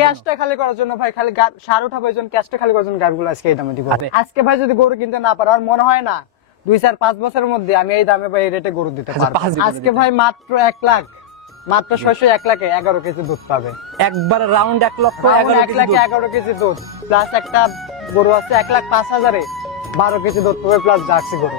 ক্যাশটা খালি করার জন্য ভাই, খালি সার উঠাবো এই জন্য ক্যাশটা খালি করার জন্য গাড়িগুলো আজকে এই দামে দিব। আজকে ভাই যদি গরু কিনতে না পারো, আর মনে হয় না 2-4-5 বছরের মধ্যে আমি এই দামে ভাই এই রেটে গরু দিতে পারবো। আজকে ভাই মাত্র 1 লাখ, মাত্র 601 লাখে 11 কেজি দুধ পাবে। একবার রাউন্ড 1 লক্ষ 1 লাখে 11 কেজি দুধ, প্লাস একটা গরু আছে 1,05,000-এ 12 কেজি দুধ পাবে, প্লাস জার্সি গরু।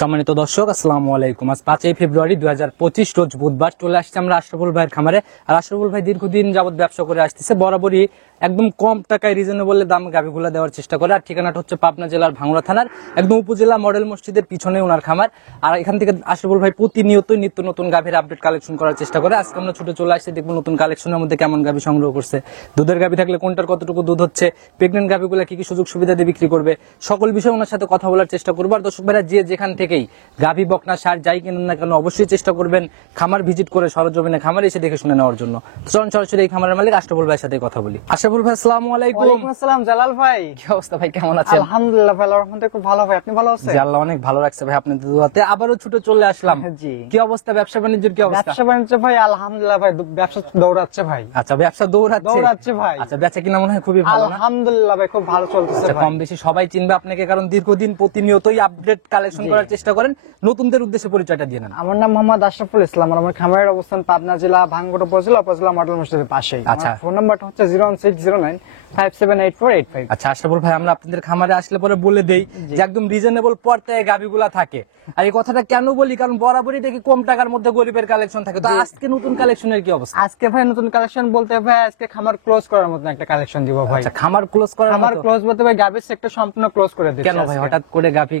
সম্মানিত দর্শক, আসসালামু আলাইকুম। আজ 5 ফেব্রুয়ারি 2025 রোজ বুধবার চলে আসছে আমরা আশরাফুল ভাইয়ের খামারে। আর আশরাফুল ভাই দীর্ঘদিন যাবত ব্যবসা করে আসতেছে, বরাবরই একদম কম টাকায় রিজনেবল দাম গাভিগুলা দেওয়ার চেষ্টা করে। আর ঠিকানাটা হচ্ছে পাবনা জেলার ভাঙ্গুড়া থানার একদম উপজেলা মডেল মসজিদের পিছনে ওনার খামার। আর এখান থেকে আশরাফুল ভাই প্রতিনিয়তই নিত্য নতুন গাভির আপডেট কালেকশন করার চেষ্টা করে। আজকে আমরা ছুটে চলে আসছি, দেখবো নতুন কালেকশনের মধ্যে কেমন গাভি সংগ্রহ করছে, দুধের গাভি থাকলে কোনটার কতটুকু দুধ হচ্ছে, প্রেগনেন্ট গাভিগুলা কি কি সুযোগ সুবিধা দিয়ে বিক্রি করবে, সকল বিষয়ে ওনার সাথে কথা বলার চেষ্টা করবো। আর দর্শক ভাইরা যে যেখান থেকেই গাভি বকনা সার যাই কিনেন না কেন, অবশ্যই চেষ্টা করবেন খামার ভিজিট করে সরজমিনে খামারে এসে দেখে শুনে নেওয়ার জন্য। তো চলুন সরাসরি এই খামারের মালিক আশরাফুল ভাইয়ের সাথে কথা বলি। আশরাফুল ভাই, আসসালামু আলাইকুম। ওয়ালাইকুম আসসালাম জালাল ভাই, কি অবস্থা ভাই, কেমন আছেন? আলহামদুলিল্লাহ ভাই, আল্লাহর রহমতে খুব ভালো ভাই। আপনি ভালো আছেন? জি, আল্লাহ অনেক ভালো রাখছে ভাই, আপনাদের দুয়াতে আবারও ছুটে চলে আসলাম। জি, কি অবস্থা ব্যবসা বাণিজ্যের? কি অবস্থা ব্যবসা বাণিজ্য ভাই? আলহামদুলিল্লাহ ভাই, ব্যবসা দৌড়াচ্ছে ভাই। আচ্ছা, ব্যবসা দৌড়াচ্ছে ভাই। আচ্ছা, বেচা কিনা মনে হয় খুবই ভালো না? আলহামদুলিল্লাহ ভাই, খুব ভালো চলতেছে ভাই। কম বেশি সবাই চিনবে আপনাকে, কারণ দীর্ঘদিন প্রতিনিয়তই আপডেট কালেকশন করার চেষ্টা করেন। নতুনদের উদ্দেশ্যে পরিচয়টা দিয়ে নেন। আমার নাম মোহাম্মদ আশরাফুল ইসলাম, আর আমার খামারের অবস্থান পাবনা জেলা ভাঙ্গুড়া উপজেলা মডেল মসজিদের পাশেই। আচ্ছা, ফোন নাম্বারটা হচ্ছে 01609578485। আচ্ছা আশরাফুল ভাই, আমরা আপনাদের খামারে আসলে পরে বলে দেই যে একদম রিজনেবল পর্যায়ে গাভিগুলা থাকে। আর এই কথাটা কেন বলি, কারণ বরাবরই দেখি কম টাকার মধ্যে গরিবের কালেকশন থাকে। তো আজকে নতুন কালেকশনের কি অবস্থা? আজকে ভাই নতুন কালেকশন বলতে ভাই, আজকে খামার ক্লোজ করার মতো একটা কালেকশন দিব ভাই। আচ্ছা, খামার ক্লোজ করার খামার মতো? ক্লোজ বলতে ভাই গাভির সেক্টর সম্পূর্ণ ক্লোজ করে দিচ্ছি। কেন ভাই হঠাৎ করে গাভি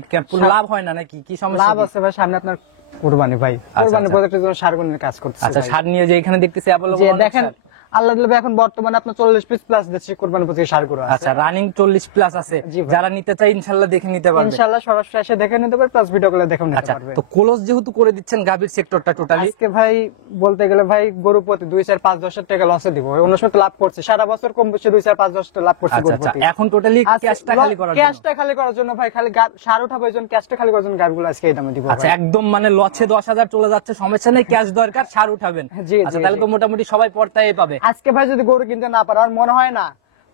লাভ হয় না নাকি? কি সমস্যা? লাভ আছে ভাই, সামনে আপনার কুরবানি ভাই, কুরবানি প্রজেক্টের জন্য সার গণের কাজ করতেছে। আচ্ছা, সার নিয়ে যে এখানে দেখতেছি যে দেখেন আল্লাহ দিলে এখন বর্তমানে আপনার 40 পিস প্লাস দিচ্ছি কুরবানি প্রজেক্ট সার গরু আছে। আচ্ছা, রানিং 40 প্লাস আছে, যারা নিতে চায় ইনশাআল্লাহ দেখে নিতে পারবে। ইনশাআল্লাহ সরাসরি এসে দেখে নিতে পারবে, প্লাস ভিডিও কলে দেখে নিতে পারবে। তো ক্লোজ যেহেতু করে দিচ্ছেন গাভির সেক্টরটা টোটালি, আজকে ভাই বলতে গেলে ভাই গরু প্রতি 2-4-5-10 টাকা লসে দিব। অন্য সময় লাভ করছে, সারা বছর কম বেশি 2-4-5-10 টাকা লাভ করছে গরু প্রতি। এখন টোটালি ক্যাশটা খালি করার জন্য, ক্যাশটা খালি করার জন্য ভাই, খালি সার উঠাবো এই জন্য ক্যাশটা খালি করার জন্য গাভিগুলো আজকে এই দামে দিব। আচ্ছা, একদম মানে লসে 10,000 চলে যাচ্ছে, সমস্যা নেই, ক্যাশ দরকার, সার উঠাবেন। আচ্ছা, তাহলে তো মোটামুটি সবাই পর্দায় পাবে। আজকে ভাই যদি গরু কিনতে না পারো, আর মনে হয় না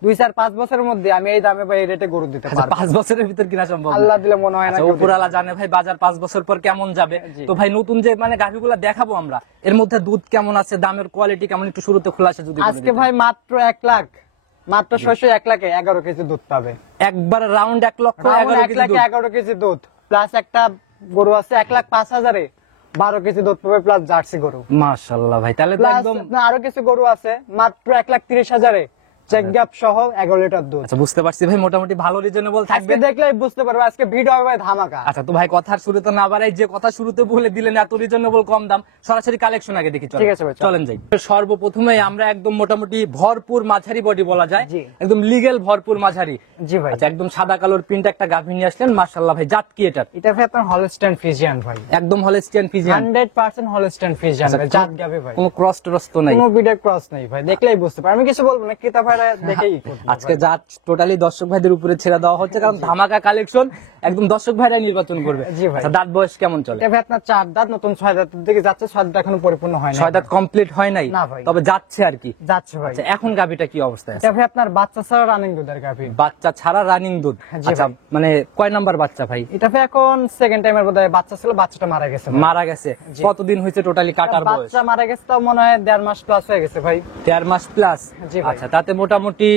2-4-5 বছরের মধ্যে আমি এই দামে ভাই এই রেটে গরু দিতে পারবো। 5 বছরের ভিতর কিনা সম্ভব? আল্লাহ দিলে মনে হয় না। উপরওয়ালা জানে ভাই বাজার 5 বছর পর কেমন যাবে। তো ভাই নতুন যে মানে গাভিগুলা দেখাবো আমরা, এর মধ্যে দুধ কেমন আছে, দামের কোয়ালিটি কেমন, একটু শুরুতে খোলাসা যদি বলে আজকে দিতেন। ভাই মাত্র 1 লাখ, মাত্র 601 লাখে 11 কেজি দুধ পাবে। একবার রাউন্ড 1 লক্ষ 1 লাখে 11 কেজি দুধ, প্লাস একটা গরু আছে 1,05,000-এ 12 কেজি দুধ পাবে, প্লাস জার্সি গরু। মাশাআল্লাহ ভাই, তাহলে তো একদম আরো কিছু গরু আছে মাত্র 1,30,000-এ চেক গ্যাপ সহ 11 লিটার দুধ। আচ্ছা, বুঝতে পারছি ভাই, মোটামুটি ভালো রিজনেবল থাকবে। আজকে দেখলেই বুঝতে পারবে, আজকে ভিডিও হবে ধামাকা। আচ্ছা, তো ভাই কথার শুরুতে না বাড়াই, যে কথা শুরুতে বলে দিলেন এত রিজনেবল কম দাম, সরাসরি কালেকশন আগে দেখি। ঠিক আছে ভাই, চলেন যাই। সর্বপ্রথমে আমরা একদম মোটামুটি ভরপুর মাঝারি বডি বলা যায়, একদম লিগ্যাল ভরপুর মাঝারি। জি ভাই। আচ্ছা, একদম সাদা কালোর প্রিন্ট একটা গাভী নিয়ে আসলেন, মাশাআল্লাহ ভাই। জাত কি এটা? এটা ভাই আপনার হলস্টাইন ফ্রিজিয়ান ভাই, একদম হলস্টাইন ফ্রিজিয়ান, 100% হলস্টাইন ফ্রিজিয়ান জাত গাভী ভাই। কোনো ক্রস টরস তো নাই? কোনো বিডের ক্রস নাই ভাই, দেখলেই বুঝতে পারবে। আমি কিছু বলবো না, ক্রেতা ভাইরা দেখেই আজকে জাত টোটালি দর্শক ভাইদের উপরে ছেড়ে দেওয়া হচ্ছে, কারণ ধামাকা কালেকশন, একদম দর্শক ভাইরা নির্বাচন করবে। জি ভাই। আচ্ছা, দাঁত বয়স কেমন চলে? এটা ভাই আপনার 4 দাঁত, নতুন 6 দাঁতের দিকে যাচ্ছে, 6 দাঁত এখনো পরিপূর্ণ হয় না। 6 দাঁত কমপ্লিট হয় নাই, না ভাই, তবে যাচ্ছে আর কি, যাচ্ছে ভাই। আচ্ছা, এখন গাভীটা কি অবস্থায় আছে? এটা ভাই আপনার বাচ্চা ছাড়া রানিং দুধের গাভী। বাচ্চা ছাড়া রানিং দুধ। আচ্ছা, মানে কয় নাম্বার বাচ্চা ভাই? এটা ভাই এখন সেকেন্ড টাইমের বোধহয় বাচ্চা ছিল, বাচ্চাটা মারা গেছে। মারা গেছে? কতদিন হয়েছে টোটালি কাটার বয়স? বাচ্চা মারা গেছে তো মনে হয় 1.5 মাস প্লাস হয়ে গেছে ভাই। 1.5 মাস প্লাস? আচ্ছা, তাতে মোটামুটি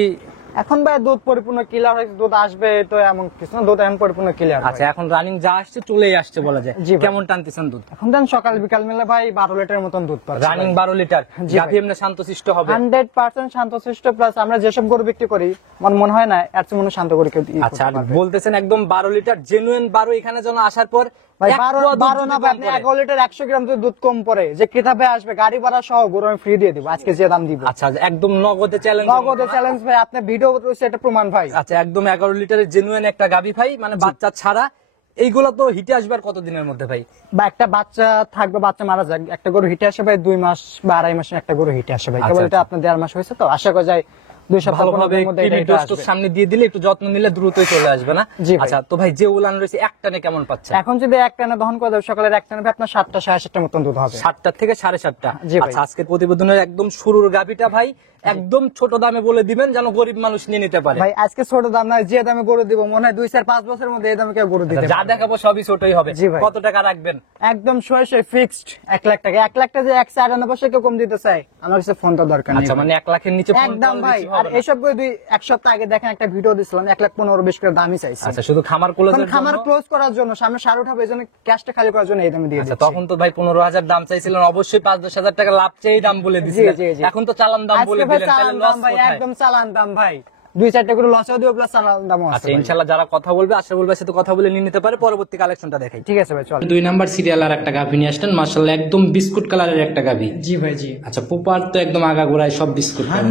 এখন ভাই দুধ পরিপূর্ণ ক্লিয়ার হয়েছে, দুধ আসবে তো এমন কিছু না, দুধ এখন পরিপূর্ণ ক্লিয়ার। আচ্ছা, এখন রানিং যা আসছে চলেই আসছে বলা যায়। কেমন টানতেছেন দুধ? এখন দেন সকাল বিকাল মিলে ভাই 12 লিটারের মতন দুধ পাচ্ছে। রানিং 12 লিটার, গাভী এমনি শান্তশিষ্ট হবে? 100% শান্তশিষ্ট, প্লাস আমরা যেসব গরু বিক্রি করি আমার মনে হয় না এর চেয়ে মনে শান্ত গরু কেউ দিই। আচ্ছা, বলতেছেন একদম 12 লিটার জেনুইন 12, এখানে যেন আসার পর ভাই 12 না ভাই, আপনি 1 লিটার 100 গ্রাম যদি দুধ কম পড়ে, যে ক্রেতা ভাই আসবে গাড়ি ভাড়া সহ গরু আমি ফ্রি দিয়ে দিব আজকে যে দাম দিব। আচ্ছা, একদম নগদে চ্যালেঞ্জ? নগদে চ্যালেঞ্জ ভাই, আপনি ভিডিও করতে এটা প্রমাণ ভাই। আচ্ছা, একদম 11 লিটারের জেনুইন একটা গাভী ভাই, মানে বাচ্চা ছাড়া এইগুলা তো হিটে আসবার কতদিনের মধ্যে ভাই? বা একটা বাচ্চা থাকবে, বাচ্চা মারা যাক, একটা গরু হিটে আসে ভাই 2 মাস বা 2.5 মাসে একটা গরু হিটে আসে ভাই। কেবল এটা আপনার 1.5 মাস হয়েছে, তো আশা করা যায় 2 সপ্তাহ ভালোভাবে মধ্যে এটা ক্লিনিক ডোজ সামনে দিয়ে দিলে, একটু যত্ন নিলে দ্রুতই চলে আসবে না? জি ভাই। আচ্ছা, তো ভাই যে উলান রয়েছে একটানে কেমন পাচ্ছে? এখন যদি এক টানা দহন করে দেবে সকালের এক টানা আপনার 7টা 7.5টা মতন দুধ হবে। 7টা থেকে 7:30টা। জি ভাই। আচ্ছা, আজকের প্রতিবেদনের একদম শুরুর গাভিটা ভাই একদম ছোট দামে বলে দিবেন, যেন গরিব মানুষ নিয়ে নিতে পারে। ভাই আজকে ছোট দাম না, যে দামে গরু দিব মনে হয় 2-4-5 বছরের মধ্যে এই দামে কেউ গরু দিতে যা পারবে না। দেখাবো সবই ছোটই হবে। জি ভাই। কত টাকা রাখবেন? একদম সরাসরি ফিক্সড 1 লাখ টাকা। 1 লাখ টাকা যে 1.98 কেউ কম দিতে চায়, আমার কাছে ফোন তো দরকার নেই। আচ্ছা, মানে 1 লাখের নিচে ফোন একদম কল ভাই। রিসিভ আর হবে না? এসব করে 1 সপ্তাহ আগে দেখেন একটা ভিডিও দিছিলাম 1,15,20 করে দামই চাইছে। আচ্ছা, শুধু খামার এখন ক্লোজের খামার জন্য? ক্লোজ করার জন্য সামনে সার উঠাবে, এই জন্য ক্যাশটা খালি করার জন্য এই দামে দিয়ে আচ্ছা, দিচ্ছি। তখন তো ভাই 15,000 দাম চাইছিলেন, অবশ্যই 5-10 হাজার টাকা লাভ চেয়ে দাম বলে দিছিলেন। জি, জি। এখন তো চালান দাম বলে আজকে ভাই দিলেন, তাহলে চালান লস দাম ভাই, কোথায়? একদম চালান দাম ভাই। 2-4টা করে লসও দিব প্লাস চালান দামও আছে আচ্ছা, ভাই। ইনশাআল্লাহ যারা কথা বলবে আশরাফুল ভাইয়ের সাথে কথা বলে নিয়ে নিতে পারে। পরবর্তী কালেকশনটা দেখাই। ঠিক আছে ভাই, চল। 2 নাম্বার সিরিয়াল আর একটা গাভী নিয়ে আসলেন, মাশাআল্লাহ একদম বিস্কুট কালারের একটা গাভী। জি ভাই, জি। আচ্ছা, পোপার তো একদম আগাগোড়ায় সব বিস্কুট কালার।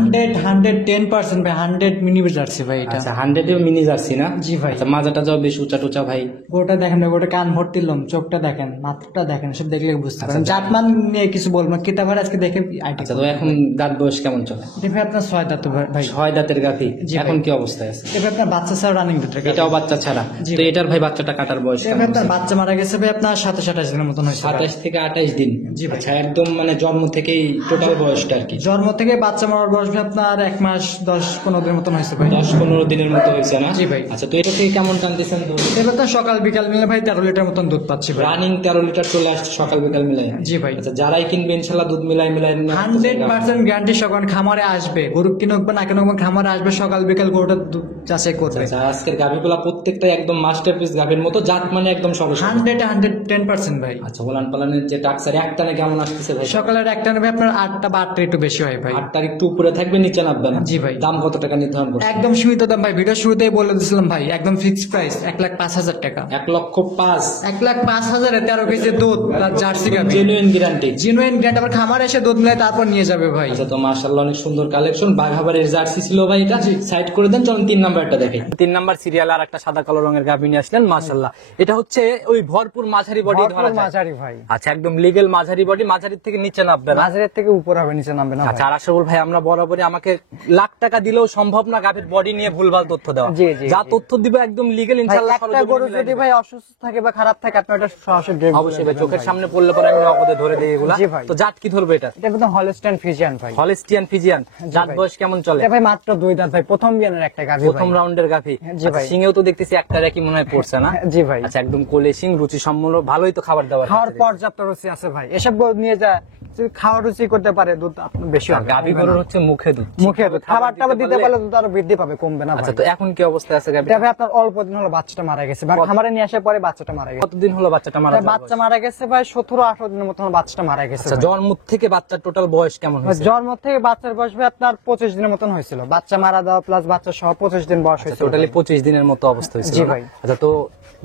110% ভাই, 100 মিনি জার্সি ভাই এটা। আচ্ছা, 100 এর মিনি জার্সি না? জি ভাই। আচ্ছা, মাজাটা যাও বেশ উঁচা টুচা ভাই। গোটা দেখেন ভাই, গোটা কান ভর্তি লোম, চোখটা দেখেন, মাথাটা দেখেন, সব দেখলে বুঝতে পারেন। আচ্ছা। জাতমান নিয়ে কিছু বলবো না, কিতাবের আজকে দেখে আইটি। আচ্ছা, তো এখন দাঁত বয়স কেমন চলে? দেখে আপনার 6 দাঁত ভাই। 6 দাঁতের গাভী। জি ভাই। এখন কি অবস্থায় আছে? এবার আপনার বাচ্চা ছাড়া রানিং দুধ রেখে। এটাও বাচ্চা ছাড়া? জি তো ভাই। এটার ভাই বাচ্চাটা কাটার বয়স কেমন? এবার আপনার বাচ্চা মারা গেছে ভাই আপনার 27-28 দিনের মতন হয়েছে। 27 থেকে 28 দিন। জি ভাই। আচ্ছা, একদম মানে জন্ম থেকেই টোটাল বয়সটা আর কি? জন্ম থেকে বাচ্চা মারার বয়স ভাই আপনার 1 মাস 10-15 দিনের মতন হয়েছে ভাই। 10-15 দিনের মতো হয়েছে না? জি ভাই। আচ্ছা, তো এটা থেকে কেমন টানতেছেন দুধ? এবার তো সকাল বিকাল মিলে ভাই 13 লিটার মতন দুধ পাচ্ছি ভাই। রানিং 13 লিটার চলে আসছে সকাল বিকাল মিলাই? জি ভাই। আচ্ছা, যারাই কিনবে ইনশাআল্লাহ দুধ মিলাই 100% গ্যারান্টি, সকাল খামারে আসবে, গরু কিনুক বা না কিনুক খামারে আসবে, সকাল বিকাল গরুটা দুধ যাচাই করবে। আচ্ছা, আজকের গাভীগুলা প্রত্যেকটাই একদম মাস্টারপিস গাভীর মতো, জাত মানে একদম সরস। 110% ভাই। আচ্ছা, ওলান পালানের যে টাক্সার একটানে কেমন আসতেছে ভাই? সকালের একটা নেবে আপনার 8টা বা 8টা একটু বেশি হয় ভাই। 8টার একটু উপরে থাকবে, নিচে নামবে না? জি ভাই। দাম কত টাকা নির্ধারণ করছে? একদম সীমিত দাম ভাই, ভিডিও শুরুতেই বলে দিয়েছিলাম ভাই, একদম ফিক্সড প্রাইস 1,05,000 টাকা। 1,05,000? 1,05,000 এ 13 কেজি দুধ আর জার্সি গাভী, জেনুইন গ্যারান্টি? Genuine guarantee. আবার খামারে এসে দুধ মিলাই তারপর নিয়ে যাবে ভাই। আচ্ছা, তো মাশাআল্লাহ অনেক সুন্দর কালেকশন। বাঘাবাড়ির জার্সি ছিল ভাই, এটা সাইড করে দেন। চলুন 3 নাম্বারটা দেখে। 3 নাম্বার সিরিয়াল আর একটা সাদা কালো রঙের গাভী নিয়ে আসলেন, মাশাআল্লাহ। এটা হচ্ছে ওই ভরপুর মাঝারি বডি ধরা ভরপুর যায়? মাঝারি ভাই। আচ্ছা, একদম লিগেল মাঝারি বডি, মাঝারির থেকে নিচে নামবে না? মাঝারের থেকে উপর হবে, নিচে নামবে না ভাই। আচ্ছা, আর আশরাফুল ভাই আমরা বরাবরই, আমাকে লাখ টাকা দিলেও সম্ভব না গাভীর বডি নিয়ে ভুলভাল তথ্য দেওয়া। জি, জি, যা জি। তথ্য দিবে একদম লিগেল ভাই, ইনশাআল্লাহ। একটা গরু যদি ভাই অসুস্থ থাকে বা খারাপ থাকে, আপনি ওটা সরাসরি ড্রাইভ অবশ্যই ভাই, চোখের সামনে পড়লে পরে আমি অপদে ধরে দিই এগুলা। জি ভাই। তো জাত কি ধরবে এটা? এটা একদম হলস্টাইন ফ্রিজিয়ান ভাই। Holstein Friesian. জাত ভাই। বয়স কেমন চলে? এটা ভাই মাত্র 2 দাঁত ভাই, প্রথম বিয়ানের একটা গাভী প্রথম ভাই। রাউন্ডের গাভী? জি ভাই। সিংহেও তো দেখতেছি একটা একই মনে হয় পড়ছে না? জি ভাই। আচ্ছা, একদম কোলে সিং, রুচি সম্মূল্য, ভালোই তো খাবার দাবার খাওয়ার খাচ্ছে। পর্যাপ্ত রুচি আছে ভাই। এসব গরু নিয়ে যা যদি খাওয়ার রুচি করতে পারে, দুধ আপনার বেশি হবে। গাভী গরুর হচ্ছে মুখে দুধ। মুখে দুধ, খাবার টাবার দিতে পারলে দুধ আরো বৃদ্ধি পাবে, কমবে না ভাই। আচ্ছা, তো এখন কি অবস্থায় আছে গাভী? এটা ভাই আপনার অল্প দিন হলো বাচ্চাটা মারা গেছে ভাই, খামারে নিয়ে আসার পরে বাচ্চাটা মারা গেছে। কতদিন হলো বাচ্চাটা মারা এটা যাওয়ার বাচ্চা বয়স? মারা গেছে ভাই 17-18 দিনের মতো হলো বাচ্চাটা মারা গেছে আচ্ছা, ভাই। জন্ম থেকে বাচ্চার টোটাল বয়স কেমন ভাই, হয়েছে? জন্ম থেকে বাচ্চার বয়স ভাই আপনার 25 দিনের মতন হয়েছিল। বাচ্চা মারা দেওয়া প্লাস বাচ্চা সহ 25 দিন বয়স হয়েছিল। টোটালি 25 দিনের মতো অবস্থা হয়েছিল? জি না? ভাই। আচ্ছা, তো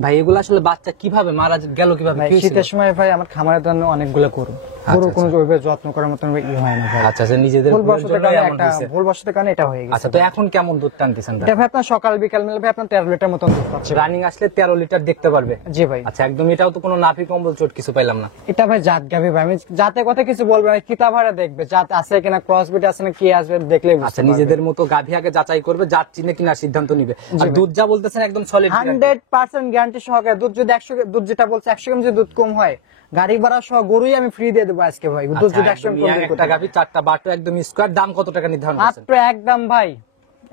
ভাই এগুলো আসলে বাচ্চা কিভাবে মারা গেল, কিভাবে ভাই কি হয়েছিল? শীতের সময় ভাই আমার খামারের জন্য অনেকগুলো গরু কোনো ওইভাবে যত্ন করার মতন ই হয় না ভাই। আচ্ছা, আচ্ছা, নিজেদের ভুল ভুলের বশতের জন্যই কারণে এমন হয়েছে। ভুল বশতের কারণে এটা হয়ে গেছে। আচ্ছা, তো এখন কেমন দুধ টানতেছেন? এটা ভাই আপনার সকাল বিকাল মিলে ভাই আপনার 13 লিটার মতন দুধ পাচ্ছে। রানিং আসলে 13 লিটার দেখতে পারবে? জি ভাই। আচ্ছা, একদম এটাও তো কোনো নাভি কম্বল চোট কিছু পাইলাম না? এটা ভাই জাত গাভী ভাই, আমি জাতের কথা কিছু বলবো না, কিতাবারে দেখবে জাত আছে কিনা, ক্রস বিট আছে না, কি আসবে দেখলে বুঝতে আচ্ছা, পারবে। নিজেদের মতো গাভী আগে যাচাই করবে, জাত চিনে কিনা সিদ্ধান্ত নিবে। আর দুধ যা বলতেছেন একদম সলিড 100% গ্যারান্টি সহকারে। দুধ যদি 100 দুধ যেটা বলছে 100 গ্রাম যদি দুধ কম হয়, গাড়ি ভাড়া সহ গরুই আমি ফ্রি দিয়ে দেবো আজকে ভাই। দুধ যদি 100 গ্রাম কম একটা গাভী 4টা বাটো একদম স্কয়ার। দাম কত টাকা নির্ধারণ করেছেন? মাত্র একদম ভাই,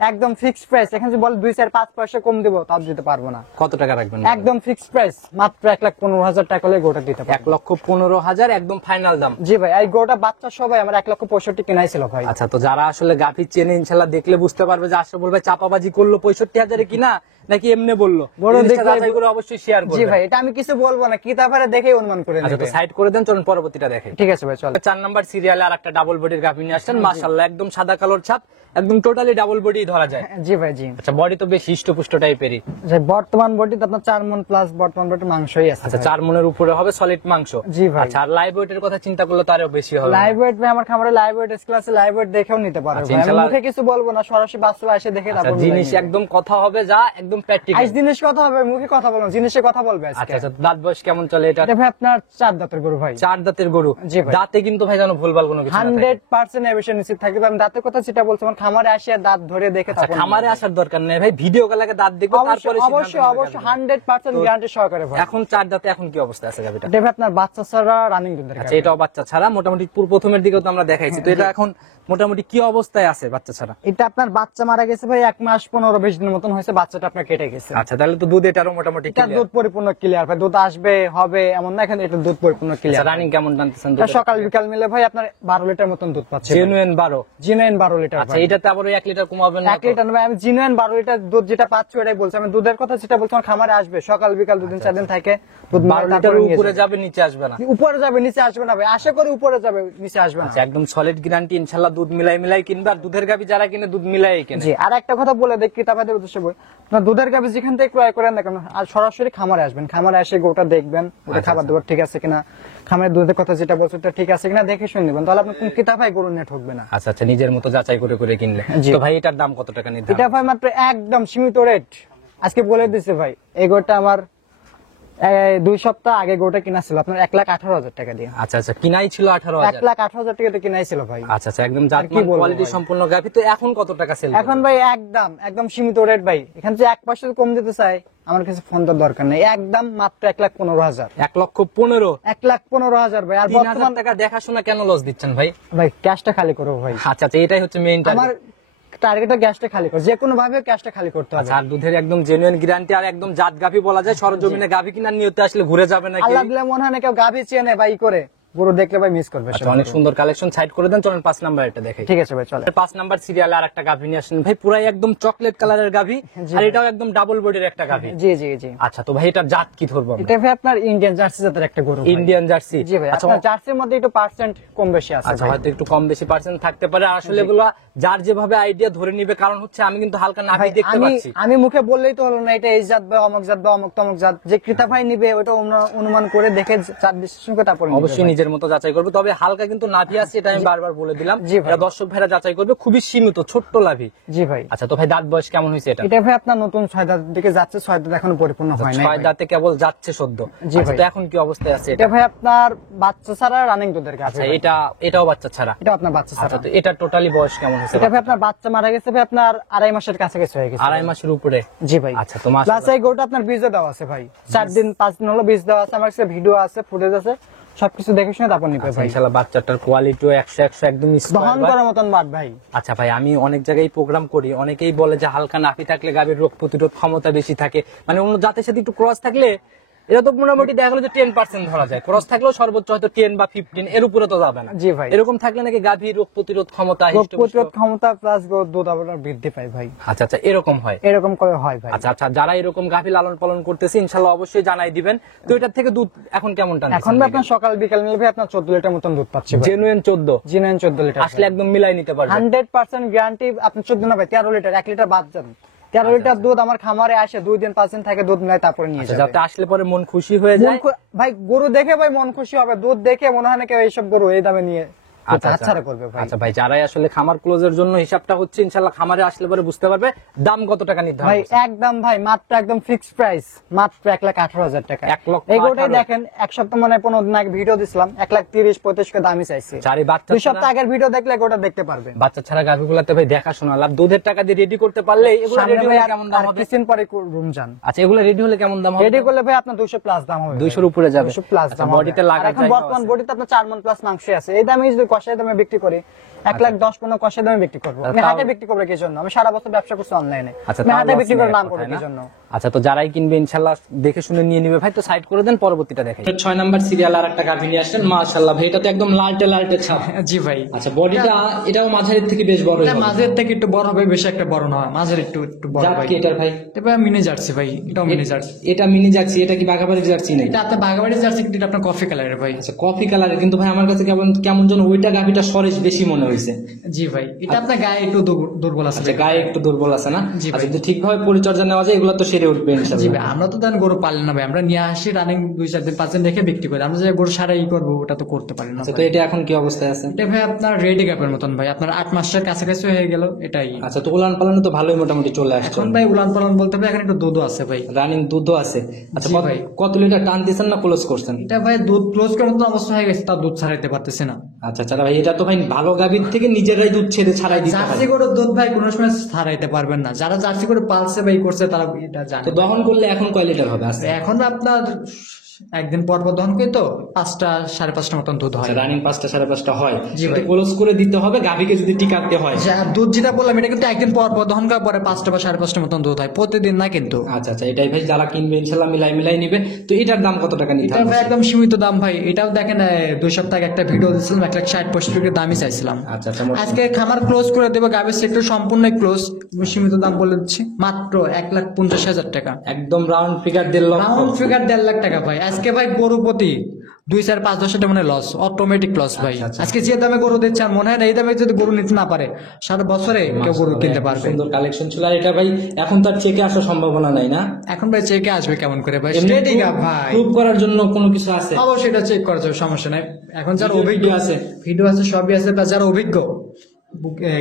একদম ফিক্সড প্রাইস। এখানে যদি বলে 2-4-5 পয়সা কম দেবো, তাও দিতে পারবো না। কত টাকা রাখবেন? একদম ফিক্সড প্রাইস, মাত্র 1,15,000 টাকা হলে গোটা দিতে পারবো। 1,15,000 একদম ফাইনাল দাম? জি ভাই। এই গোটা বাচ্চা সবাই আমার 1,65,000 কেনাই ছিল ভাই। আচ্ছা, তো যারা আসলে গাভী চেনে ইনশাল্লাহ দেখলে বুঝতে পারবে যে আশরাফুল ভাই চাপাবাজি করলো 65,000 কিনা নাকি এমনি বললো। বড় জিনিসটা দেখলে- যাচাই করে অবশ্যই শেয়ার জি করবেন। ভাই, এটা আমি কিছু বলবো না, কিতাবারে দেখেই অনুমান করে আচ্ছা, তো নেবে। সাইড করে দেন, চলুন পরবর্তীটা দেখে। ঠিক আছে ভাই, চল। 4 নাম্বার সিরিয়ালে আর একটা ডাবল বডির গাভী নিয়ে আসছেন, মাশাআল্লাহ একদম সাদা কালোর ছাপ, একদম টোটালি ডাবল বডি ধরা যায়। জি ভাই জি। আচ্ছা, বডি তো বেশ হিষ্টপুষ্ট টাইপেরই। যে বর্তমান বডিতে আপনার 4 মণ প্লাস বর্তমান বডি মাংসই আছে। আচ্ছা, 4 মণের উপরে হবে সলিড মাংস। জি ভাই। আচ্ছা, আর লাইভ ওয়েটের কথা চিন্তা করলে তো আরো বেশি হবে। লাইভ ওয়েট ভাই আমার খামারে লাইভ ওয়েট স্কেল আছে, লাইভ ওয়েট দেখেও নিতে পারবে আচ্ছা, ভাই। আমি ইনশাআল্লাহ- মুখে কিছু বলবো না, সরাসরি বাস্তবে এসে দেখে আচ্ছা, তারপর জিনিস একদম কথা হবে যা একদম প্র্যাকটিক্যাল। আজ জিনিস কথা হবে, মুখে কথা বলবো না, জিনিসে কথা বলবে আজকে। আচ্ছা আচ্ছা, দাঁত বয়স কেমন চলে এটা? এটা ভাই আপনার 4 দাঁতের গরু ভাই। 4 দাঁতের গরু। জি ভাই। দাঁতে কিন্তু ভাই জানো ভুলভাল কোনো কিছু না থাকে। 100% এ বিষয়ে নিশ্চিত থাকবে। আমি দাঁতের কথা যেটা বলছি, আমার খামারে আসে দাঁত ধরে দেখে আচ্ছা, তারপর খামারে আসার দরকার নেই ভাই, ভিডিও কলে দাঁত দেখবো তারপরে অবশ্যই অবশ্যই 100% গ্যারান্টি সহকারে ভাই। এখন 4 দাঁতে এখন কি অবস্থা আছে গাবিটা? এটা ভাই আপনার বাচ্চা ছাড়া রানিং দুধের আচ্ছা, গাভী। এটাও বাচ্চা ছাড়া, মোটামুটি প্রথমের দিকেও তো আমরা দেখাইছি, তো এটা এখন মোটামুটি কি অবস্থায় আছে বাচ্চা ছাড়া? এটা আপনার বাচ্চা মারা গেছে ভাই 1 মাস 15-20 দিনের মতন হয়েছে, বাচ্চাটা আপনার কেটে গেছে। আচ্ছা, তাহলে তো দুধ এটারও মোটামুটি এটা দুধ পরিপূর্ণ ক্লিয়ার ভাই, দুধ আসবে হবে এমন না, এখানে এটা দুধ পরিপূর্ণ ক্লিয়ার। রানিং কেমন টানতেছেন? এটা সকাল বিকাল মিলে ভাই আপনার 12 লিটার মতন দুধ পাচ্ছে। জেনুইন 12। জিনুইন 12 লিটার আচ্ছা, ভাই। এটাতে আবার 1 লিটার কমাবেন না 1 লিটার না ভাই, আমি জিনুইন 12 লিটার দুধ যেটা পাচ্ছি ওটাই বলছি। আমি দুধের কথা যেটা বলছি, আমার খামারে আসবে সকাল বিকাল 2 দিন 4 দিন থাকে দুধ 12 লিটারের উপরে যাবে, নিচে আসবে না। উপরে যাবে নিচে আসবে না ভাই, আশা করি উপরে যাবে নিচে আসবে না। আচ্ছা, একদম সলিড গ্যারান্টি ইনশাআল্লাহ। দুধ মিলাই কিনবে, আর দুধের গাবি যারা কিনে দুধ মিলাই কিনে। জি, আর একটা কথা বলে দেখি তাদের উদ্দেশ্যে বল, না দুধের গাভী যেখান থেকে ক্রয় করেন না কেন, আর সরাসরি খামারে আসবেন, খামারে এসে গোটা দেখবেন ওটা খাবার দাবার ঠিক আছে কিনা, খামারের দুধের কথা যেটা বলছো ওটা ঠিক আছে কিনা দেখে শুনে নেবেন, তাহলে আপনার কোন কিতাবাই গরু নিয়ে ঠকবে না। আচ্ছা আচ্ছা, নিজের মতো যাচাই করে করে কিনলে। জি। তো ভাই এটার দাম কত টাকা নির্ধারণ? এটা ভাই মাত্র একদম সীমিত রেট আজকে বলে দিছে ভাই। এই গোটা আমার 2 সপ্তাহ আগে গোটা কিনা ছিল আপনার 1,18,000 টাকা দিয়ে। আচ্ছা আচ্ছা, কিনাই ছিল 18,000। 1,18,000 টাকা দিয়ে কিনাই ছিল ভাই। আচ্ছা আচ্ছা, একদম জাতমান কি বলবো কোয়ালিটি ভাই? সম্পূর্ণ গাভী। তো এখন কত টাকা সেল? এখন ভাই একদম সীমিত রেট ভাই, এখান থেকে 1% কম দিতে চাই আমার কাছে ফোন দেওয়ার দরকার নেই, একদম মাত্র 1,15,000। 1,15,000। 1,15,000 ভাই। আর 3,000 বর্তমান টাকা দেখাশোনা কেন লস দিচ্ছেন ভাই? ভাই ক্যাশটা খালি করো ভাই, আচ্ছা আচ্ছা, এটাই হচ্ছে মেইন আমার টার্গেটটা ক্যাশটা খালি করো, যে কোনো ভাবে ক্যাশটা খালি করতে হবে। আচ্ছা, আর দুধের একদম জেনুইন গ্যারান্টি, আর একদম জাত গাভী বলা যায়। সরজমিনে গাভী কিনার নিয়তে আসলে ঘুরে যাবে নাকি? আল্লাহ দিলে মনে হয় না কেউ গাভী চেনে ভাই করে, গরু দেখলে ভাই মিস করবে। আচ্ছা, অনেক সুন্দর কালেকশন, সাইড করে দেন, চলেন 5 নাম্বার এটা দেখাই। ঠিক আছে ভাই চলে। 5 নাম্বার সিরিয়ালে আর একটা গাভী নিয়ে আসেন ভাই, পুরাই একদম চকলেট কালারের গাভী, আর এটাও একদম ডাবল বডির একটা গাভী। জি জি জি। আচ্ছা, তো ভাই এটার জাত কি ধরবো আমরা? এটা ভাই আপনার ইন্ডিয়ান জার্সি জাতের একটা গরু ভাই। Indian jersey. জি ভাই, আচ্ছা, আপনার জার্সির মধ্যে একটু পার্সেন্ট কম বেশি আছে আচ্ছা, ভাই। হয়তো একটু কম বেশি পার্সেন্ট থাকতে পারে, আর আসলে এগুলো যার যেভাবে আইডিয়া ধরে নিবে, কারণ হচ্ছে আমি কিন্তু হালকা নাভি ভাই, দেখতে পাচ্ছি। আমি মুখে বললেই তো হলো না এটা এই জাত বা অমুক জাত বা অমুক তমুক জাত, যে ক্রেতা ভাই নিবে ওটা অনুমান করে দেখে জাত বিশ্লেষণ করে তারপর নিবে অবশ্যই ভাই। নিজের মতো যাচাই করবে, তবে হালকা কিন্তু নাভি আছে, এটা আমি বারবার বলে দিলাম। জি ভাই। এটা দর্শক ভাইরা যাচাই করবে, খুবই সীমিত ছোট্ট লাভি। জি ভাই। আচ্ছা, তো ভাই দাঁত বয়স কেমন হয়েছে এটা? এটা ভাই আপনার নতুন 6 দাঁত দিকে যাচ্ছে, 6 দাঁত এখনো পরিপূর্ণ হয় নাই 6 ভাই। দাঁতে কেবল যাচ্ছে সদ্য। জি আচ্ছা, ভাই। তো এখন কি অবস্থায় আছে এটা? এটা ভাই আপনার বাচ্চা ছাড়া রানিং দুধের গাছ। আচ্ছা, এটাও বাচ্চা ছাড়া। এটা আপনার বাচ্চা ছাড়া। আচ্ছা, তো এটা টোটালি বয়স কেমন হয়েছে? এটা ভাই আপনার বাচ্চা মারা গেছে ভাই আপনার 2.5 মাসের কাছাকাছি হয়ে গেছে। 2.5 মাসের উপরে। জি ভাই। আচ্ছা, তো মাশাআল্লাহ। প্লাস এই গরুটা আপনার বীজও দেওয়া আছে ভাই, 4 দিন 5 দিন হলো বীজ দেওয়া আছে, আমার কাছে ভিডিও আছে, ফুটেজ আছে, সবকিছু দেখে শুনে তারপর নিবে ভাই। ইনশাআল্লাহ বাচ্চাটার কোয়ালিটিও 100 একদম দহন করার মতন বাট ভাই। আচ্ছা ভাই, আমি অনেক জায়গায় প্রোগ্রাম করি, অনেকেই বলে যে হালকা নাভি থাকলে গাভীর রোগ প্রতিরোধ ক্ষমতা বেশি থাকে, মানে অন্য জাতের সাথে একটু ক্রস থাকলে এটা তো মোটামুটি দেখা গেলো যে 10% ধরা যায়, ক্রস থাকলেও সর্বোচ্চ হয়তো 10 বা 15 এর উপরে তো যাবে না। জি ভাই। এরকম থাকলে নাকি গাভীর রোগ প্রতিরোধ ক্ষমতা রোগ প্রতিরোধ ক্ষমতা প্লাস দুধ আবার বৃদ্ধি পায় ভাই। আচ্ছা আচ্ছা, এরকম হয়। এরকম করে হয় ভাই। আচ্ছা আচ্ছা, যারা এরকম গাভী লালন পালন করতেছে ইনশাআল্লাহ অবশ্যই জানাই দিবেন। তো এটার থেকে দুধ এখন কেমন টান? এখন ভাই আপনার সকাল বিকাল মিলে ভাই আপনার 14 লিটার মতন দুধ পাচ্ছে ভাই। জেনুইন 14। জিনুইন 14 লিটার আসলে একদম মিলাই নিতে পারবেন। 100% গ্যারান্টি। আপনি 14 না ভাই 13 লিটার, 1 লিটার বাদ যান। 13 লিটার দুধ আমার খামারে আসে 2 দিন 5 দিন থাকে, দুধ মিলাই তারপরে নিয়ে যাবে। যাতে আসলে পরে মন খুশি হয়ে যায়। ভাই গরু দেখে ভাই মন খুশি হবে, দুধ দেখে মনে হয় না কেউ এইসব গরু এই দামে নিয়ে আচ্ছা হাতছাড়া করবে ভাই। আচ্ছা ভাই, যারাই আসলে খামার ক্লোজের জন্য হিসাবটা হচ্ছে, ইনশাআল্লাহ খামারে আসলে পরে বুঝতে পারবে দাম কত টাকা নির্ধারণ ভাই করছে। একদম ভাই মাত্র একদম ফিক্সড প্রাইস, মাত্র 1,18,000 টাকা। 1,18,000 এই গরুটাই দেখেন, এক সপ্তাহ মানে 15 দিন আগে ভিডিও দিছিলাম, 1,30,35 করে দামই চাইছি। চারি বাচ্চা 2 সপ্তাহ আগের ভিডিও দেখলে গোটা দেখতে পারবেন। বাচ্চা ছাড়া গাভীগুলাতে ভাই দেখাশোনা লাভ, দুধের টাকা দিয়ে রেডি করতে পারলে এগুলো সামনে রেডি ভাই হলে কেমন দাম হবে? কিছুদিন পরে রুম যান। আচ্ছা, এগুলো রেডি হলে কেমন দাম হবে? রেডি করলে ভাই আপনার 200 প্লাস দাম হবে। 200 এর উপরে যাবে। 200 প্লাস আচ্ছা, দাম হবে। বডিতে লাগার আর এখন জায়গা বর্তমান আছে। বডিতে আপনার 4 মণ প্লাস মাংস আছে, এই দামে যদি কষাই দামে বিক্রি করি 1,10,15 কষাই দামে বিক্রি করবো। আমি তাও- হাটে বিক্রি করবো কি জন্য? আমি সারা বছর ব্যবসা করছি অনলাইনে, আচ্ছা, আমি তাও হাটে loss বিক্রি করে নেই নাম এক করবো কথায় কি না? জন্য? আচ্ছা, তো যারাই কিনবে ইনশাল্লাহ দেখে শুনে নিয়ে নিবে ভাই। তো সাইড করে দেন, পরবর্তীটা দেখাই। 6 নাম্বার সিরিয়াল আর একটা গাভী নিয়ে আসছেন, মাশাআল্লাহ ভাই, এটা তো একদম লালটে লালটে ছাপ। জি ভাই, আচ্ছা, বডিটা এটাও মাঝারির থেকে বেশ বড়। এটা মাঝের থেকে একটু বড় হবে, বেশি একটা বড় না, মাঝের একটু বড় জাত ভাই। কি এটার ভাই? এটা মিনি জার্সি ভাই, এটাও মিনি জার্সি। এটা মিনি জার্সি, এটা কি বাঘাবাড়ির জার্সি নাকি? এটা আপনার বাগাবাড়ির জার্সি, কিন্তু এটা আপনার কফি কালারের ভাই। আচ্ছা, কফি কালারের, কিন্তু ভাই আমার কাছে কেমন কেমন যেন ওইটা গাভীটা সরেজ বেশি মনে হয়েছে। জি ভাই, এটা আপনার গায়ে একটু দুর্বল আছে আচ্ছা, ভাই। গায়ে একটু দুর্বল আছে না? জি আচ্ছা, ভাই। যদি ঠিকভাবে পরিচর্যা নেওয়া যায় এগুলো তো সেরে উঠবে জি ইনশাআল্লাহ। ভাই, আমরা তো দেন গরু পালি না ভাই, আমরা নিয়ে আসি রানিং 2-4 দিন 5 দিন রেখে বিক্রি করি। আমরা যে গরু সারাই করবো ওটা তো করতে পারি না আচ্ছা, তো ভাই। এটা এখন কি অবস্থায় আছে? এটা ভাই আপনার রেডি গ্যাপের মতন ভাই, আপনার 8 মাসের কাছাকাছি হয়ে গেল এটাই। আচ্ছা, তো উলান পালানো তো ভালোই মোটামুটি চলে আসছে। এখন ভাই উলান পালান বলতে ভাই এখন একটু দুধও আছে ভাই। রানিং দুধও আছে। আচ্ছা, জি ভাই। কত লিটার টান দিয়েছেন না ক্লোজ করছেন? এটা ভাই দুধ ক্লোজ করার মতো অবস্থা হয়ে গেছে, তার দুধ ছাড়াইতে পারতেছে না। আচ্ছা আচ্ছা ভাই, এটা তো ভাই ভালো গাভীর থেকে নিজেরাই দুধ ছেড়ে ছাড়াই দিতে হয়। জার্সি গরুর দুধ ভাই কোনো সময় ছাড়াইতে পারবেন না, যারা জার্সি করে পালছে ভাই করছে তারা এটা তো জানে। দহন করলে এখন কয় লিটার হবে? আচ্ছা, এখন আপনার একদিন পর পর দহন করি তো 5টা 5.5টা মতন দুধ হয়। রানিং 5টা 5.5টা হয়। জি ভাই। ক্লোজ করে দিতে হবে গাভীকে যদি টিকাতে হয়। আর দুধ যেটা বললাম এটা কিন্তু একদিন পর পর দহন করার পরে 5টা বা 5.5টা মতন দুধ হয়, প্রতিদিন না কিন্তু। আচ্ছা আচ্ছা, এটাই ভাই, যারা কিনবে ইনশাল্লাহ মিলাই নিবে। তো এটার দাম কত টাকা নিতে এটা হবে? ভাই একদম সীমিত দাম ভাই। এটাও দেখেন 2 সপ্তাহ আগে একটা ভিডিও দিয়েছিলাম, 1,60,65 দামই চাইছিলাম। আচ্ছা আচ্ছা, আজকে খামার ক্লোজ করে দেবো, গাভীর সেক্টর সম্পূর্ণ ক্লোজ, সীমিত দাম বলে দিচ্ছি মাত্র 1,50,000 টাকা। একদম রাউন্ড ফিগার 1.5 লক্ষ। রাউন্ড ফিগার 1.5 লাখ টাকা ভাই। আজকে ভাই গরু প্রতি 2-4-5-10 টাকা মানে লস, অটোমেটিক লস ভাই। আজকে যে দামে গরু দিচ্ছে আর মনে হয় না এই দামে যদি গরু নিতে না পারে সারা বছরে কেউ গরু কিনতে পারবে। সুন্দর কালেকশন ছিল। আর এটা ভাই এখন তার চেকে আসার সম্ভাবনা নাই না? এখন ভাই চেকে আসবে কেমন করে ভাই? স্টেডি গাব ভাই, প্রুভ করার জন্য কোনো কিছু আছে? অবশ্যই এটা চেক করা যাবে, সমস্যা নাই। এখন যারা ভিডিও অভিজ্ঞ আছে? ভিডিও আছে, সবই আছে, বা যারা অভিজ্ঞ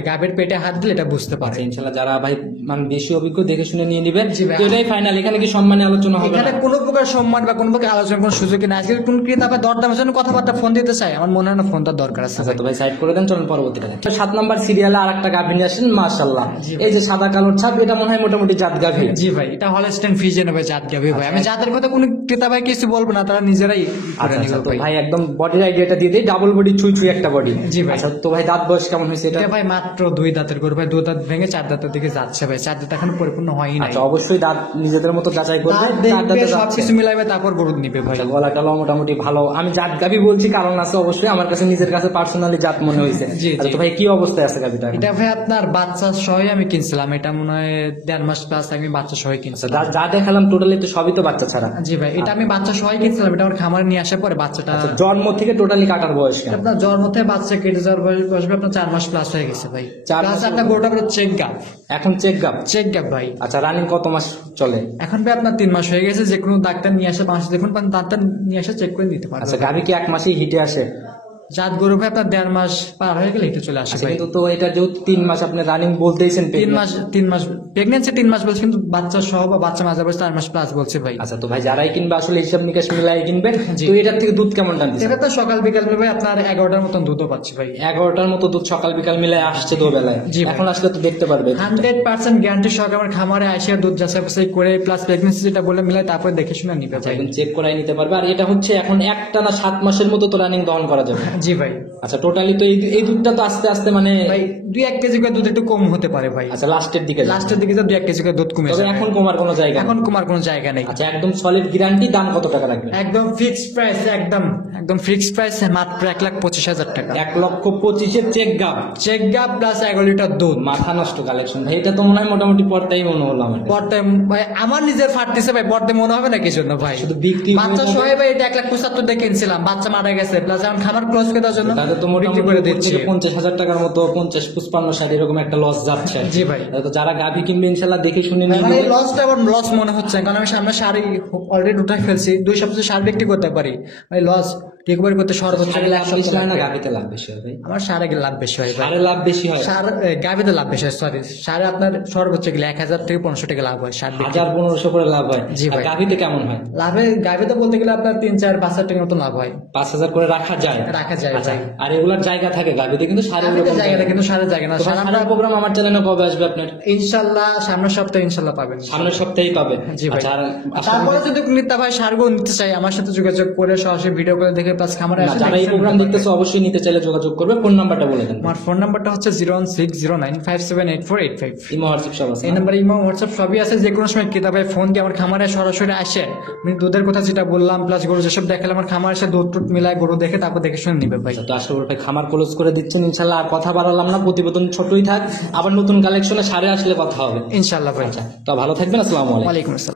গাবের পেটে হাত দিলে এটা বুঝতে পারে। ইনশাল্লাহ যারা ভাই মানে বেশি অভিজ্ঞ দেখে শুনে নিয়ে নিবে। জি ভাই। তো এটাই ফাইনাল, এখানে কি সম্মানে আলোচনা হবে এখানে না? কোনো প্রকার সম্মান বা কোনো প্রকার আলোচনা কোনো সুযোগ নেই। আজকে কোন ক্রেতা ভাই দরদামের জন্য কথাবার্তা ফোন দিতে চাই, আমার মনে হয় না ফোনটা দরকার আছে। আচ্ছা, তো ভাই সাইড করে দেন, চলুন পরবর্তীটা। 7 নাম্বার সিরিয়ালে আর একটা গাভী নিয়ে আসেন, মাশাআল্লাহ। এই যে সাদা কালোর ছাপ, এটা মনে হয় মোটামুটি জাত গাভী। জি ভাই, এটা হলস্টেইন ফ্রিজিয়ান ভাই, জাত গাভী ভাই। আমি জাতের কথা কোনো ক্রেতা ভাই কিছু বলবো না, তারা নিজেরাই করে আচ্ছা নিবে আচ্ছা, তো ভাই। ভাই একদম বডির আইডিয়াটা দিয়ে দেই, ডাবল বডি ছুঁই একটা বডি। জি ভাই। আচ্ছা, তো ভাই দাঁত বয়স কেমন হয়েছে এটা? এটা ভাই মাত্র 2 দাঁতের গরু ভাই, 2 দাঁত ভেঙে 4 দাঁতের দিকে যাচ্ছে ভাই। 4 দাঁত এখন পরিপূর্ণ হয়নি নাই। আচ্ছা, অবশ্যই দাঁত নিজেদের মতো যাচাই করবে। দাঁত চার দেখবে, দাঁতে যাচ্ছে। সবকিছু মিলাইবে তারপর গরু নিবে ভাই। আচ্ছা, গলাটাও মোটামুটি ভালো। আমি জাত গাভী বলছি কারণ আছে অবশ্যই, আমার কাছে নিজের কাছে পার্সোনালি জাত মনে হয়েছে। জি, আচ্ছা, তো ভাই কি অবস্থায় আছে গাভীটা? এটা ভাই আপনার বাচ্চা সহই আমি কিনছিলাম, এটা মনে হয় 1.5 মাস প্লাস আমি বাচ্চা সহই আচ্ছা, কিনছিলাম। যা দেখালাম টোটালি তো সবই তো বাচ্চা ছাড়া। জি ভাই, এটা আমি বাচ্চা সহই কিনছিলাম, এটা আমার খামারে নিয়ে আসার পরে বাচ্চাটা আচ্ছা, জন্ম থেকে টোটালি কাটার বয়স কেমন? আপনার জন্ম থেকে বাচ্চা কেটে যাওয়ার বয়স আপনার 4 মাস প্লাস হয়ে গেছে ভাই। 4 প্লাস মাসের আপনার গরুটা পুরো চেক গাপ, এখন চেক গাপ। চেক গাপ ভাই। আচ্ছা, রানিং কত মাস চলে? এখন ভাই আপনার 3 মাস হয়ে গেছে, যে কোনো ডাক্তার নিয়ে আসে, মাস দেখুন ডাক্তার নিয়ে আসে চেক করে নিতে পারবে। আচ্ছা, গাভী কি 1 মাসেই হিটে আসে? জাত গরু ভাই আপনার 1.5 মাস পার হয়ে গেলে এটা চলে আসে আচ্ছা, ভাই। কিন্তু তো এটা যেহেতু 3 মাস আপনি রানিং বলতেইছেন 3 মাস প্রেগনেন্সি 3 মাস বলছে, কিন্তু বাচ্চা সহ বা বাচ্চা মাঝে বয়স 4 মাস প্লাস বলছে ভাই। আচ্ছা, তো ভাই যারাই কিনবে আসলে হিসাব নিকাশ মিলাই কিনবে। জি। তো এটার থেকে দুধ কেমন টানতেছে? এটা তো সকাল বিকাল ভাই আপনার 11টার মতন দুধও পাচ্ছে ভাই। 11টার মতো দুধ সকাল বিকাল মিলাই আসছে তো বেলায়। জি ভাই। এখন আসলে তো দেখতে পারবে। 100% গ্যারান্টি সহকারে আমার খামারে আসিয়া দুধ যাচাই করে প্লাস প্রেগনেন্সি যেটা বলে মিলাই তারপরে দেখে শুনে নিবে আচ্ছা, ভাই। একদম চেক করাই নিতে পারবে। আর এটা হচ্ছে এখন একটানা 7 মাসের মতো তো রানিং দহন করা যাবে। জি ভাই। আচ্ছা, টোটালি তো এই দুধটা তো আস্তে আস্তে মানে ভাই 2-1 কেজি করে দুধ একটু কম হতে পারে ভাই। আচ্ছা, লাস্টের দিকে যাবে। লাস্টের দিকে 2-1 কেজি করে দুধ কমে তবে যাবে। এখন কমার কোনো জায়গা নেই। এখন কমার কোনো জায়গা নেই। আচ্ছা, একদম সলিড গ্যারান্টি। দাম কত টাকা লাগবে? একদম ফিক্সড প্রাইস, একদম ফিক্সড প্রাইস মাত্র 1,25,000 টাকা। 1,25,000 চেক গাপ। চেক গাপ প্লাস 11 লিটার দুধ। মাথা নষ্ট কালেকশন ভাই, এটা তো মনে হয় মোটামুটি পর্দাই মনে হলো আমার। পর্দায় ভাই আমার নিজের ফাটতেছে ভাই, পর্দায় মনে হবে না কি জন্য ভাই? শুধু বিক্রি বাচ্চা করে- সহ ভাই এটা 1,75,000 দিয়ে কিনছিলাম, বাচ্চা মারা গেছে প্লাস এখন খামার ক্লোজ করে দেওয়ার জন্য তাহলে তো বিক্রি মোটামুটি করে দিচ্ছি। 50,000 টাকার মতো, 50-55 এরকম একটা লস যাচ্ছে। জি ভাই। তাহলে তো যারা গাভী কিনবে ইনশাল্লাহ দেখে শুনে নিয়ে মানে নেবে। লসটা আবার লস মনে হচ্ছে, কারণ আমি সামনে শাড়ি অলরেডি উঠাই ফেলছি, 2 সপ্তাহে সার বিক্রি করতে পারি। মানে লস রিকভারি করতে সর্বোচ্চ সারে গেলে লাভ 1 বেশি সপ্তাহ হয় না, লাগবে। গাভীতে লাভ বেশি হয় ভাই? আমার সারে গেলে লাভ বেশি হয় ভাই। সারে লাভ বেশি হয়। সার গাভিতে লাভ বেশি হয়, সরি সারে আপনার সর্বোচ্চ গেলে 1,000 থেকে 1500 টাকা লাভ হয় সার বিক্রি। 1,000-1,500 করে লাভ হয়। জি ভাই। আর গাভীতে কেমন হয়? লাভে গাভিতে বলতে গেলে আপনার 3-4-5,000 টাকার মতো লাভ হয়। 5,000 করে রাখা যায়। রাখা যায় আচ্ছা, ভাই। আর এগুলার জায়গা থাকে গাভীতে, কিন্তু সারে গাভিতে জায়গাটা কিন্তু সারের জায়গা না। সার আমরা প্রোগ্রাম আমার চ্যানেলে কবে আসবে আপনার? ইনশাল্লাহ সামনের সপ্তাহে ইনশাল্লাহ পাবেন। সামনের সপ্তাহেই পাবে। জি ভাই। আচ্ছা, আর তারপরে যদি নিতে ভাই সারগুলো নিতে চাই আমার সাথে যোগাযোগ করে সরাসরি ভিডিও করে দেখে তো আজকে আমার না, যারা এই প্রোগ্রাম দেখতেছে অবশ্যই নিতে চাইলে যোগাযোগ করবে। ফোন নাম্বারটা বলে দেন। আমার ফোন নাম্বারটা হচ্ছে 01609578485। ইমো হোয়াটসঅ্যাপ সব আছে এই নাম্বারে ইমো হোয়াটসঅ্যাপ সবই আছে। যে কোনো সময় ক্রেতা ভাই ফোন দিয়ে আমার খামারে সরাসরি আসে, আমি দুধের কথা যেটা বললাম প্লাস গরু যেসব দেখালে আমার খামার এসে দুধ টুধ মিলায় গরু দেখে তারপর দেখে শুনে নিবে ভাই। তো আশরাফুল ভাই খামার ক্লোজ করে দিচ্ছেন ইনশাল্লাহ। আর কথা বাড়ালাম না, প্রতিবেদন ছোটই থাক, আবার নতুন কালেকশনে সারে আসলে কথা হবে ইনশাআল্লাহ ভাই। তো ভালো থাকবেন, আসসালামু আলাইকুম। ওয়ালাইকুম আসসালাম।